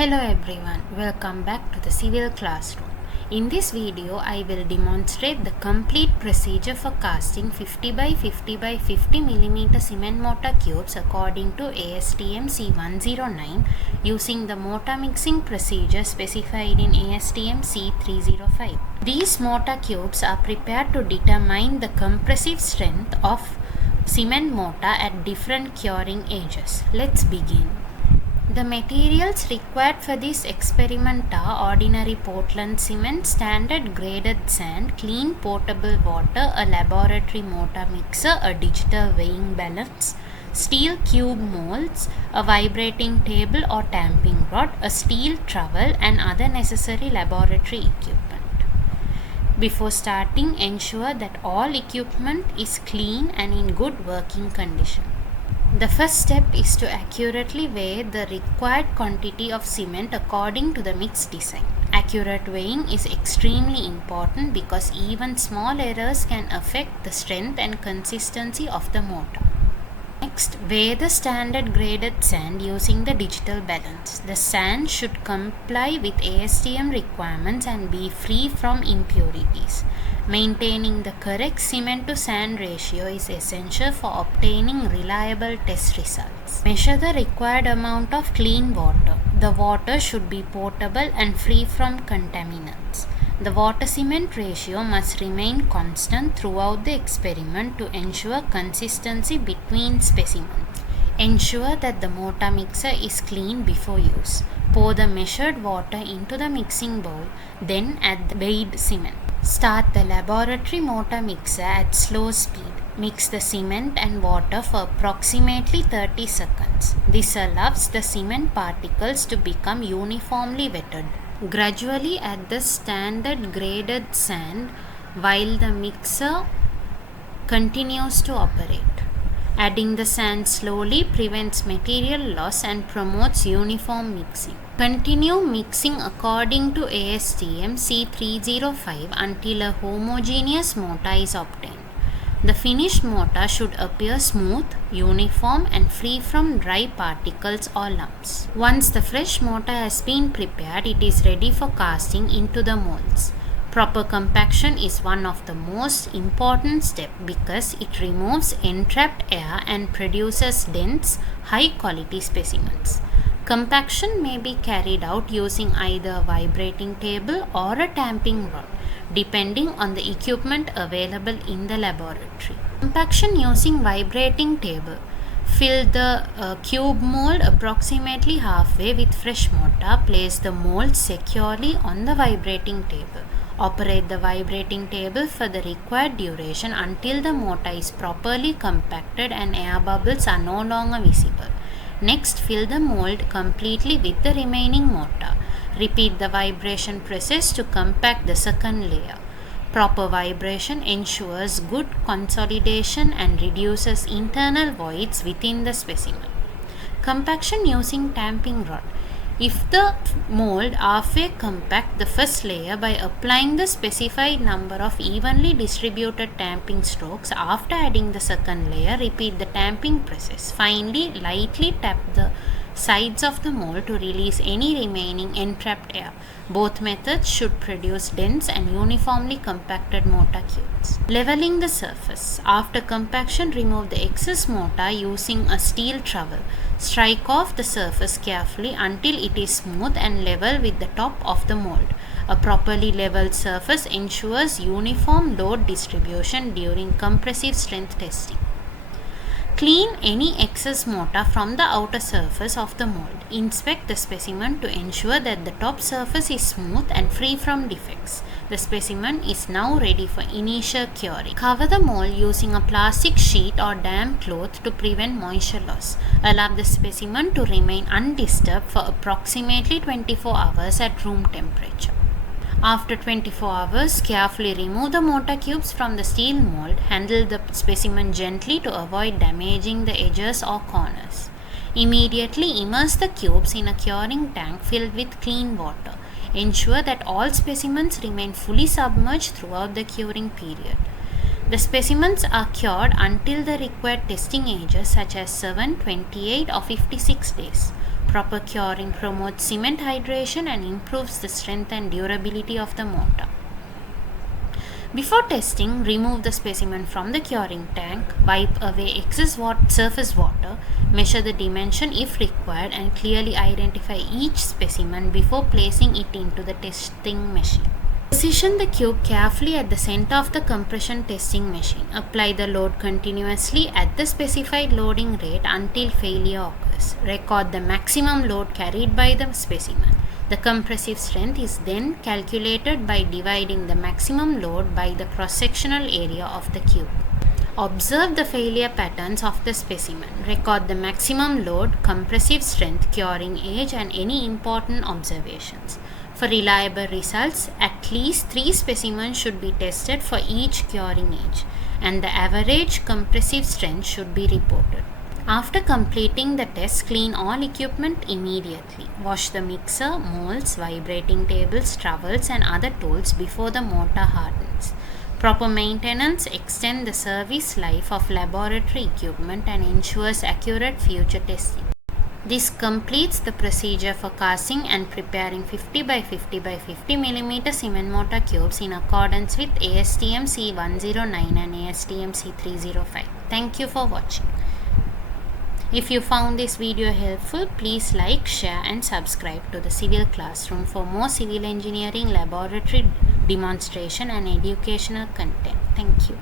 Hello everyone, welcome back to the civil classroom. In this video, I will demonstrate the complete procedure for casting 50 by 50 by 50 mm cement mortar cubes according to ASTM C109 using the mortar mixing procedure specified in ASTM C305. These mortar cubes are prepared to determine the compressive strength of cement mortar at different curing ages. Let's begin. The materials required for this experiment are ordinary Portland cement, standard graded sand, clean potable water, a laboratory mortar mixer, a digital weighing balance, steel cube molds, a vibrating table or tamping rod, a steel trowel and other necessary laboratory equipment. Before starting, ensure that all equipment is clean and in good working condition. The first step is to accurately weigh the required quantity of cement according to the mix design. Accurate weighing is extremely important because even small errors can affect the strength and consistency of the mortar. Next, weigh the standard graded sand using the digital balance. The sand should comply with ASTM requirements and be free from impurities. Maintaining the correct cement to sand ratio is essential for obtaining reliable test results. Measure the required amount of clean water. The water should be potable and free from contaminants. The water-cement ratio must remain constant throughout the experiment to ensure consistency between specimens. Ensure that the mortar mixer is clean before use. Pour the measured water into the mixing bowl, then add the weighed cement. Start the laboratory mortar mixer at slow speed. Mix the cement and water for approximately 30 seconds. This allows the cement particles to become uniformly wetted. Gradually add the standard graded sand while the mixer continues to operate. Adding the sand slowly prevents material loss and promotes uniform mixing. Continue mixing according to ASTM C305 until a homogeneous mortar is obtained. The finished mortar should appear smooth, uniform and free from dry particles or lumps. Once the fresh mortar has been prepared, it is ready for casting into the molds. Proper compaction is one of the most important steps because it removes entrapped air and produces dense, high-quality specimens. Compaction may be carried out using either a vibrating table or a tamping rod, depending on the equipment available in the laboratory. Compaction using vibrating table. Fill the cube mold approximately halfway with fresh mortar. Place the mold securely on the vibrating table. Operate the vibrating table for the required duration until the mortar is properly compacted and air bubbles are no longer visible. Next, fill the mold completely with the remaining mortar. Repeat the vibration process to compact the second layer. Proper vibration ensures good consolidation and reduces internal voids within the specimen. Compaction using tamping rod. If the mold halfway compact the first layer by applying the specified number of evenly distributed tamping strokes, after adding the second layer, repeat the tamping process. Finally, lightly tap the sides of the mold to release any remaining entrapped air. Both methods should produce dense and uniformly compacted mortar cubes. Leveling the surface. After compaction, remove the excess mortar using a steel trowel. Strike off the surface carefully until it is smooth and level with the top of the mold. A properly leveled surface ensures uniform load distribution during compressive strength testing. Clean any excess mortar from the outer surface of the mold. Inspect the specimen to ensure that the top surface is smooth and free from defects. The specimen is now ready for initial curing. Cover the mold using a plastic sheet or damp cloth to prevent moisture loss. Allow the specimen to remain undisturbed for approximately 24 hours at room temperature. After 24 hours, carefully remove the mortar cubes from the steel mold. Handle the specimen gently to avoid damaging the edges or corners. Immediately immerse the cubes in a curing tank filled with clean water. Ensure that all specimens remain fully submerged throughout the curing period. The specimens are cured until the required testing ages such as 7, 28 or 56 days. Proper curing promotes cement hydration and improves the strength and durability of the mortar. Before testing, remove the specimen from the curing tank, wipe away excess surface water, measure the dimension if required, and clearly identify each specimen before placing it into the testing machine. Position the cube carefully at the center of the compression testing machine. Apply the load continuously at the specified loading rate until failure occurs. Record the maximum load carried by the specimen. The compressive strength is then calculated by dividing the maximum load by the cross-sectional area of the cube. Observe the failure patterns of the specimen. Record the maximum load, compressive strength, curing age, and any important observations. For reliable results, at least 3 specimens should be tested for each curing age, and the average compressive strength should be reported. After completing the test, clean all equipment immediately. Wash the mixer, molds, vibrating tables, trowels, and other tools before the mortar hardens. Proper maintenance extends the service life of laboratory equipment and ensures accurate future testing. This completes the procedure for casting and preparing 50 by 50 by 50 mm cement mortar cubes in accordance with ASTM C109 and ASTM C305. Thank you for watching. If you found this video helpful, please like, share and subscribe to the Civil Classroom for more civil engineering laboratory demonstration and educational content. Thank you.